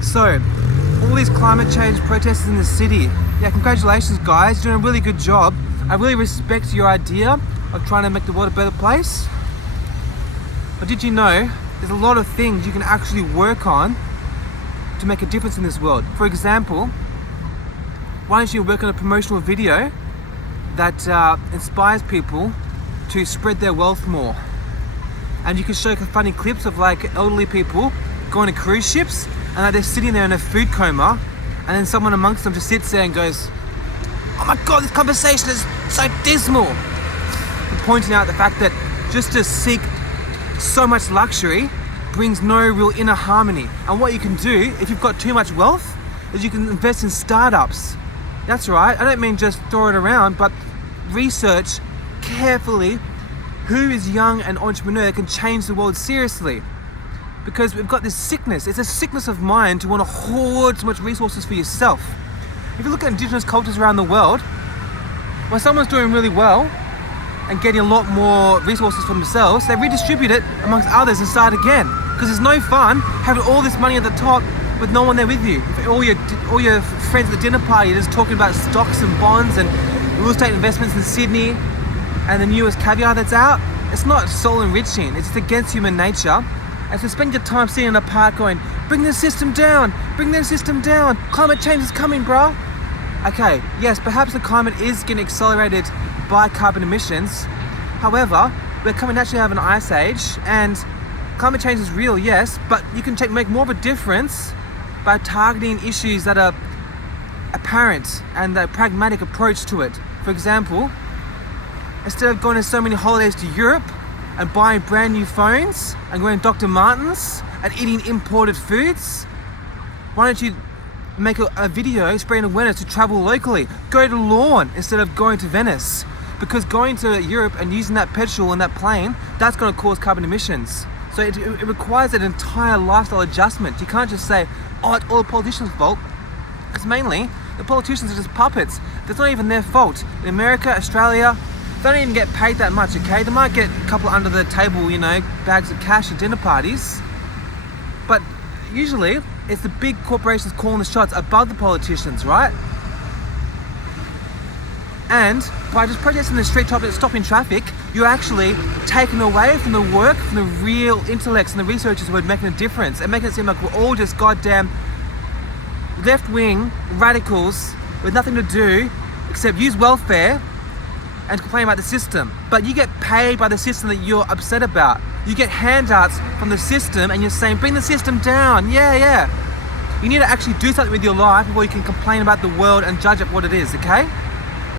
So, all these climate change protesters in the city, yeah, congratulations guys, you're doing a really good job. I really respect your idea of trying to make the world a better place. But did you know, there's a lot of things you can actually work on to make a difference in this world. For example, why don't you work on a promotional video that inspires people to spread their wealth more? And you can show funny clips of like elderly people going to cruise ships and like they're sitting there in a food coma, and then someone amongst them just sits there and goes, "Oh my god, this conversation is so dismal." And pointing out the fact that just to seek so much luxury brings no real inner harmony. And what you can do if you've got too much wealth is you can invest in startups. That's right, I don't mean just throw it around, but research carefully who is young and entrepreneur that can change the world seriously. Because we've got this sickness, it's a sickness of mind to want to hoard so much resources for yourself. If you look at indigenous cultures around the world, when someone's doing really well and getting a lot more resources for themselves, they redistribute it amongst others and start again. Because it's no fun having all this money at the top with no one there with you. If all your friends at the dinner party are just talking about stocks and bonds and real estate investments in Sydney and the newest caviar that's out, it's not soul enriching, it's just against human nature. And so spend your time sitting in a park going, "Bring the system down, bring the system down, climate change is coming, bruh." Okay, yes, perhaps the climate is getting accelerated by carbon emissions. However, we're coming actually out of an ice age, and climate change is real, yes, but you can make more of a difference by targeting issues that are apparent and a pragmatic approach to it. For example, instead of going on so many holidays to Europe and buying brand new phones and going to Dr. Martens and eating imported foods, why don't you make a video spreading awareness to travel locally? Go to Lorne instead of going to Venice, because going to Europe and using that petrol and that plane, that's going to cause carbon emissions. So it requires an entire lifestyle adjustment. You can't just say, "Oh, it's all the politicians' fault," because mainly the politicians are just puppets. That's not even their fault. In America, Australia, they don't even get paid that much, okay? They might get a couple under the table, bags of cash at dinner parties. But usually, it's the big corporations calling the shots above the politicians, right? And by just protesting the street, stopping traffic, you're actually taking away from the work, from the real intellects and the researchers who are making a difference, and making it seem like we're all just goddamn left-wing radicals with nothing to do except use welfare and complain about the system. But you get paid by the system that you're upset about. You get handouts from the system and you're saying, "Bring the system down." Yeah. You need to actually do something with your life before you can complain about the world and judge it what it is, okay?